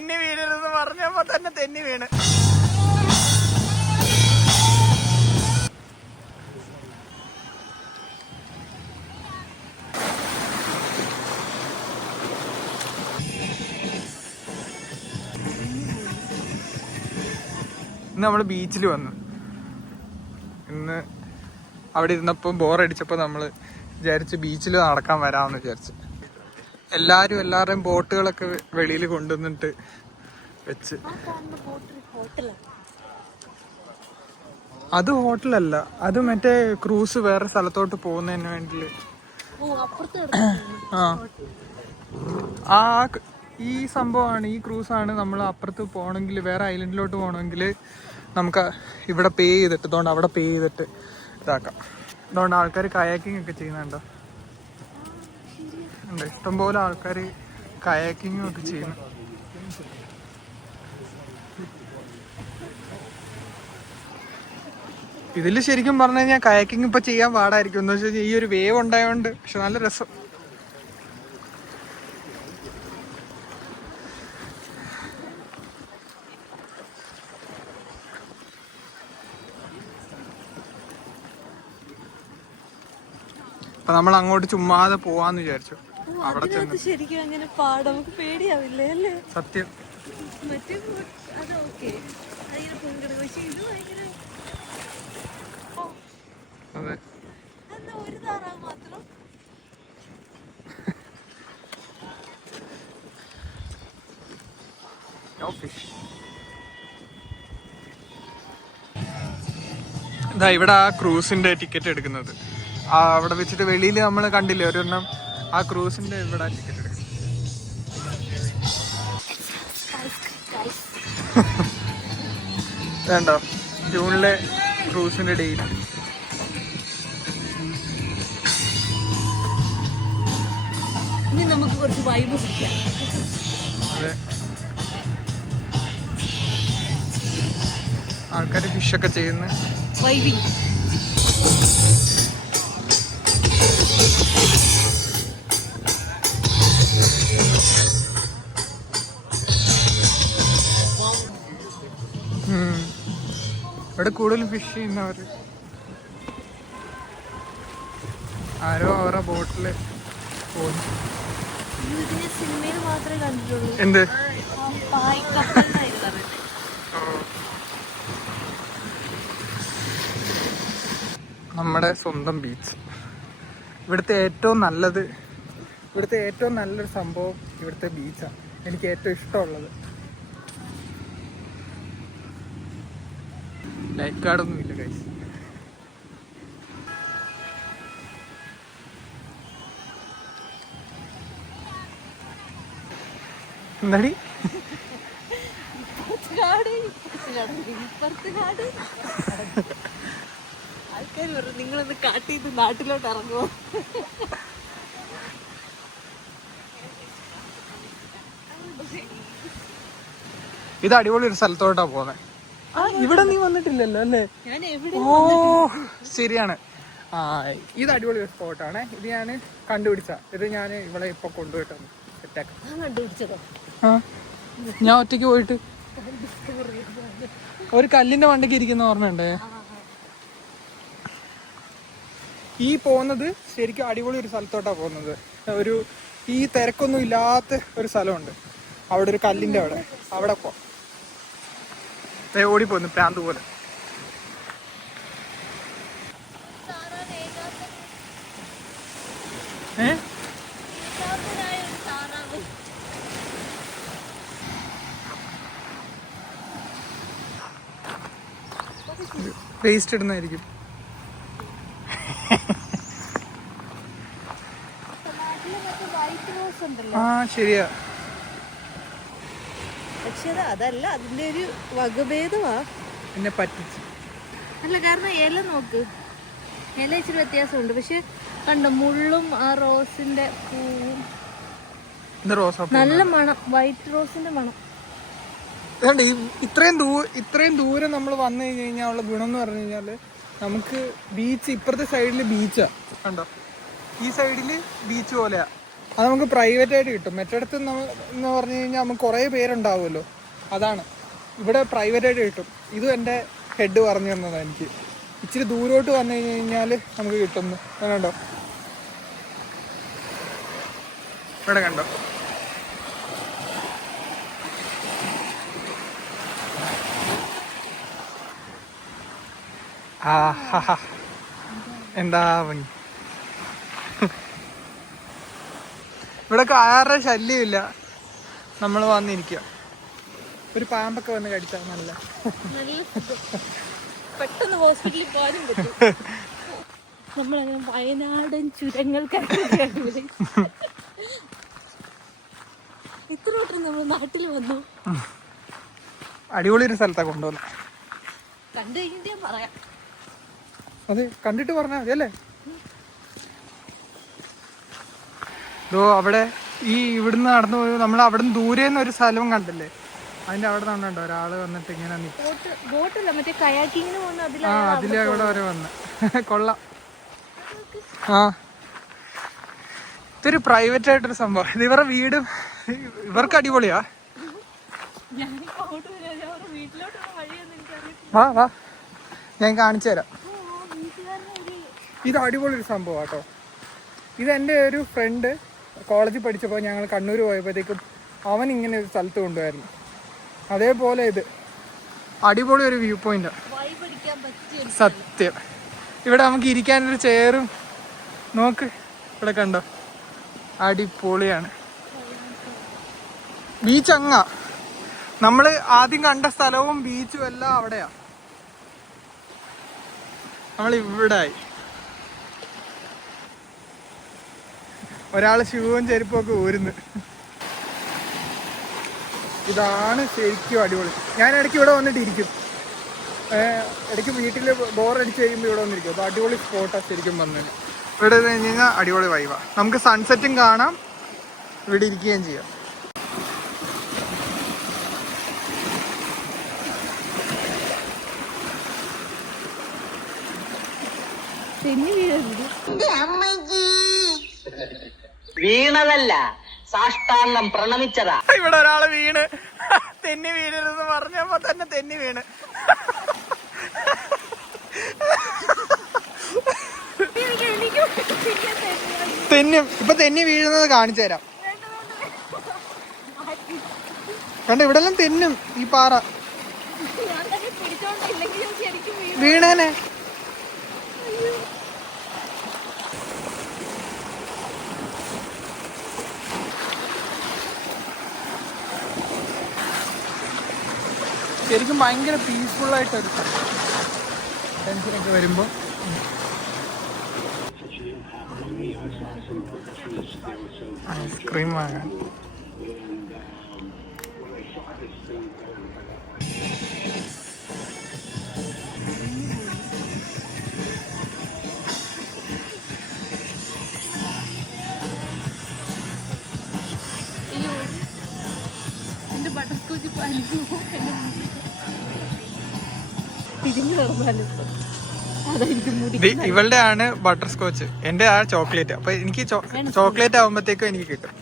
തെന്നി വീഴരുതെന്ന് പറഞ്ഞപ്പോ തന്നെ തെന്നി വീണ്. ഇന്ന് നമ്മള് ബീച്ചിൽ വന്നു. ഇന്ന് അവിടെ ഇരുന്നപ്പോൾ ബോറടിച്ചപ്പോൾ നമ്മൾ വിചാരിച്ച് ബീച്ചിൽ നടക്കാൻ വരാമെന്ന് വിചാരിച്ചു. എല്ലാവരുടെയും ബോട്ടുകളൊക്കെ വെളിയിൽ കൊണ്ടുവന്നിട്ട് വെച്ച്. അത് ഹോട്ടലല്ല, അത് മറ്റേ ക്രൂസ് വേറെ സ്ഥലത്തോട്ട് പോകുന്നതിന് വേണ്ടി. ആ ഈ സംഭവമാണ്, ഈ ക്രൂസാണ്. നമ്മൾ അപ്പുറത്ത് പോകണമെങ്കിൽ, വേറെ ഐലൻഡിലോട്ട് പോകണമെങ്കിൽ നമുക്ക് ഇവിടെ പേ ചെയ്തിട്ട്, അതുകൊണ്ട് അവിടെ പേ ചെയ്തിട്ട് ഇതാക്കാം. അതുകൊണ്ട് ആൾക്കാർ കയാക്കിംഗ് ഒക്കെ ചെയ്യുന്നുണ്ടോ? ഉണ്ട്, ഇഷ്ടംപോലെ ആൾക്കാർ കയാക്കിങ്ങും ഒക്കെ ചെയ്യുന്നു. ഇതിൽ ശരിക്കും പറഞ്ഞു കഴിഞ്ഞാൽ കയാക്കിംഗ് ഇപ്പൊ ചെയ്യാൻ പാടായിരിക്കും. എന്ന് വെച്ചാൽ ഈ ഒരു വേവ് ഉണ്ടായതുകൊണ്ട്. പക്ഷെ നല്ല രസം. അപ്പൊ നമ്മൾ അങ്ങോട്ട് ചുമ്മാതെ പോവാന്ന് വിചാരിച്ചു. അവിടെ ശരിക്കും അങ്ങനെ പാടാം, നമുക്ക് പേടിയാവില്ലേ അല്ലേ? സത്യം. അതെ, ഇതാ ഇവിടെ ആ ക്രൂസിന്റെ ടിക്കറ്റ് എടുക്കുന്നത്. അവിടെ വെച്ചിട്ട് വെളിയിൽ നമ്മൾ കണ്ടില്ലേ ഒരെണ്ണം, ആ ക്രൂസിന്റെ ഇവിടെ ടിക്കറ്റ് എടുക്കുന്നത്. വേണ്ടോ ജൂണിലെ ക്രൂസിന്റെ ഡേറ്റ്. ഇനി നമുക്ക് കുറച്ച് വൈബ് കിട്ടാം. അതെ, ആൾക്കാർ ഫിഷൊക്കെ ചെയ്യുന്ന വൈബിങ്. ഇവിടെ കൂടുതൽ ഫിഷ് ചെയ്യുന്നവര് ആരോ അവരുടെ ബോട്ടില് പോകുന്നു. സിനിമയിൽ മാത്രമേ കണ്ടിട്ടുള്ളൂ. എന്ത്? നമ്മുടെ സ്വന്തം ബീച്ച്. ഇവിടുത്തെ ഏറ്റവും നല്ലൊരു സംഭവം ഇവിടുത്തെ ബീച്ചാണ്. എനിക്ക് ഏറ്റവും ഇഷ്ടമുള്ളത്. ലൈഫ് ഗാർഡൊന്നും ഇല്ല ഗൈസ്. എന്താടി? ആൾക്കാർ പറഞ്ഞു നിങ്ങളൊന്ന് കാട്ടിയത് നാട്ടിലോട്ട് ഇറങ്ങുമോ? ഇത് അടിപൊളി ഒരു സ്ഥലത്തോട്ടാ പോകുന്നത്. ഇവിടെ നീ വന്നിട്ടില്ലല്ലോ അല്ലേ? ഓ ശരിയാണ്. ഇത് അടിപൊളി ഒരു സ്പോട്ടാണ്. ഇത് ഞാൻ കണ്ടുപിടിച്ച. ഇത് ഞാൻ ഇവിടെ ഇപ്പൊ കൊണ്ടുപോയിട്ടാണ് കണ്ടുപിടിച്ചതോ? ഞാൻ ഒറ്റയ്ക്ക് പോയിട്ട് ഒരു കല്ലിന്റെ വണ്ടിക്ക് ഇരിക്കുന്ന ഓർമ്മയുണ്ടേ. ഈ പോകുന്നത് ശരിക്കും അടിപൊളി ഒരു സ്ഥലത്തോട്ടാ പോകുന്നത്. ഒരു ഈ തിരക്കൊന്നും ഇല്ലാത്ത ഒരു സ്ഥലമുണ്ട്. അവിടെ ഒരു കല്ലിന്റെ അവിടെ പോ. ഓടിപ്പോന്നു പ്രാന്ത് പോലെ. വേസ്റ്റ് ഇടുന്നതായിരിക്കും. ആ ശരിയാ. പക്ഷെ അതല്ല, അതിന്റെ ഒരു വകഭേദമാ. എന്നെ പറ്റിച്ചു. അല്ല, കാരണം ഇല നോക്ക്, ഇല ഇച്ചിരി വ്യത്യാസമുണ്ട്. പക്ഷെ കണ്ടോ, മുള്ളും ആ റോസിന്റെ പൂവും നല്ല മണം, വൈറ്റ് റോസിന്റെ മണം. ഇത്രയും ദൂരം നമ്മൾ വന്നു കഴിഞ്ഞാൽ ഉള്ള ഗുണം എന്ന് പറഞ്ഞു കഴിഞ്ഞാല്, നമുക്ക് ബീച്ച് ഇപ്പുറത്തെ സൈഡില് ബീച്ചാ കണ്ടോ, ഈ സൈഡില് ബീച്ച് പോലെയാ. അത് നമുക്ക് പ്രൈവറ്റ് ആയിട്ട് കിട്ടും. മറ്റിടത്ത് എന്ന് പറഞ്ഞു കഴിഞ്ഞാൽ നമുക്ക് കുറേ പേരുണ്ടാവുമല്ലോ, അതാണ്. ഇവിടെ പ്രൈവറ്റ് ആയിട്ട് കിട്ടും. ഇതും എൻ്റെ ഹെഡ് പറഞ്ഞു തന്നതാണ് എനിക്ക്. ഇച്ചിരി ദൂരോട്ട് വന്നു കഴിഞ്ഞാൽ നമുക്ക് കിട്ടുന്നു. കണ്ടോ, ഇവിടെ കണ്ടോ. ആ എന്താ ഭംഗി. ഇവിടെ ആരുടെ ശല്യമില്ല. നമ്മൾ വന്നിരിക്കുക. ഒരു പാമ്പൊക്കെ വന്ന് കടിച്ചാൽ നല്ല പെട്ടെന്ന് ഹോസ്പിറ്റലിൽ പോകാനും പറ്റും. നമ്മളങ്ങനെ വയനാടൻ ചുരങ്ങൾ ഇത്ര വട്ടം നമ്മൾ നാട്ടിൽ വന്നു. അടിപൊളി ഒരു സ്ഥലത്താണ് കൊണ്ടുവന്നത്. കണ്ടു കഴിഞ്ഞിട്ട് ഞാൻ പറയാം. അത് കണ്ടിട്ട് പറഞ്ഞാൽ മതി അല്ലേ. അവിടെ ഈ ഇവിടുന്ന് നടന്നു പോയി നമ്മൾ അവിടെ നിന്ന് ദൂരെ നിന്ന് ഒരു സ്ഥലവും കണ്ടില്ലേ, അതിന്റെ അവിടെ നിന്നുണ്ടോ ഒരാള് വന്നിട്ട് ഇങ്ങനെ അതിലെ അവിടെ വരെ വന്ന് കൊള്ളാം. ആ ഇതൊരു പ്രൈവറ്റ് ആയിട്ടൊരു സംഭവം. ഇത് ഇവരുടെ വീട് ഇവർക്ക് അടിപൊളിയാ. വാ വാ ഞാൻ കാണിച്ചു തരാം. ഇത് അടിപൊളി ഒരു സംഭവം കേട്ടോ. ഇത് എൻ്റെ ഒരു ഫ്രണ്ട് കോളേജിൽ പഠിച്ചപ്പോൾ ഞങ്ങൾ കണ്ണൂർ പോയപ്പോഴത്തേക്കും അവൻ ഇങ്ങനെ ഒരു സ്ഥലത്ത് കൊണ്ടുപോയിരുന്നു. അതേപോലെ ഇത് അടിപൊളി ഒരു വ്യൂ പോയിന്റ് സത്യം. ഇവിടെ നമുക്ക് ഇരിക്കാനൊരു ചെയറും നോക്ക്, ഇവിടെ കണ്ടോ, അടിപൊളിയാണ്. ബീച്ച് അങ്ങാ, നമ്മൾ ആദ്യം കണ്ട സ്ഥലവും ബീച്ചും എല്ലാം അവിടെയാ. നമ്മൾ ഇവിടെ ആയി. ഒരാള് ഷൂവും ചെരുപ്പും ഒക്കെ ഊരുന്നു. ഇതാണ് ശരിക്കും അടിപൊളി. ഞാൻ ഇടയ്ക്ക് ഇവിടെ വന്നിട്ട് ഇരിക്കും. ഇടയ്ക്ക് വീട്ടിൽ ബോറടിച്ച് കഴിയുമ്പോൾ ഇവിടെ വന്നിരിക്കും. അപ്പോൾ അടിപൊളി സ്പോട്ടാണ് ശരിക്കും വന്നത്. ഇവിടെ കഴിഞ്ഞ് കഴിഞ്ഞാൽ അടിപൊളി വൈബാ. നമുക്ക് സൺസെറ്റും കാണാം, ഇവിടെ ഇരിക്കുകയും ചെയ്യാം. വീണതല്ല, സാഷ്ടാംഗം പ്രണമിച്ചതാ. ഇവിടെ ഒരാള് വീണ് തെന്നി വീഴരുതെന്ന് പറഞ്ഞപ്പോ തന്നെ തെന്നി വീണ്. തെന്നും ഇപ്പൊ തെന്നി വീഴുന്നത് കാണിച്ചു തരാം. കണ്ട ഇവിടെ എല്ലാം തെന്നും. ഈ പാറ വീണേനെ. ശരിക്കും ഭയങ്കര പീസ്ഫുൾ ആയിട്ടൊരു ടെൻഷനൊക്കെ വരുമ്പോൾ ഐസ്ക്രീം വാങ്ങാൻ. ഇവളുടെ ആണ് ബട്ടർ സ്കോച്ച്, എന്റെ ആ ചോക്ലേറ്റ്. അപ്പൊ എനിക്ക് ചോക്ലേറ്റ് ആവുമ്പോഴത്തേക്കും എനിക്ക് കിട്ടും.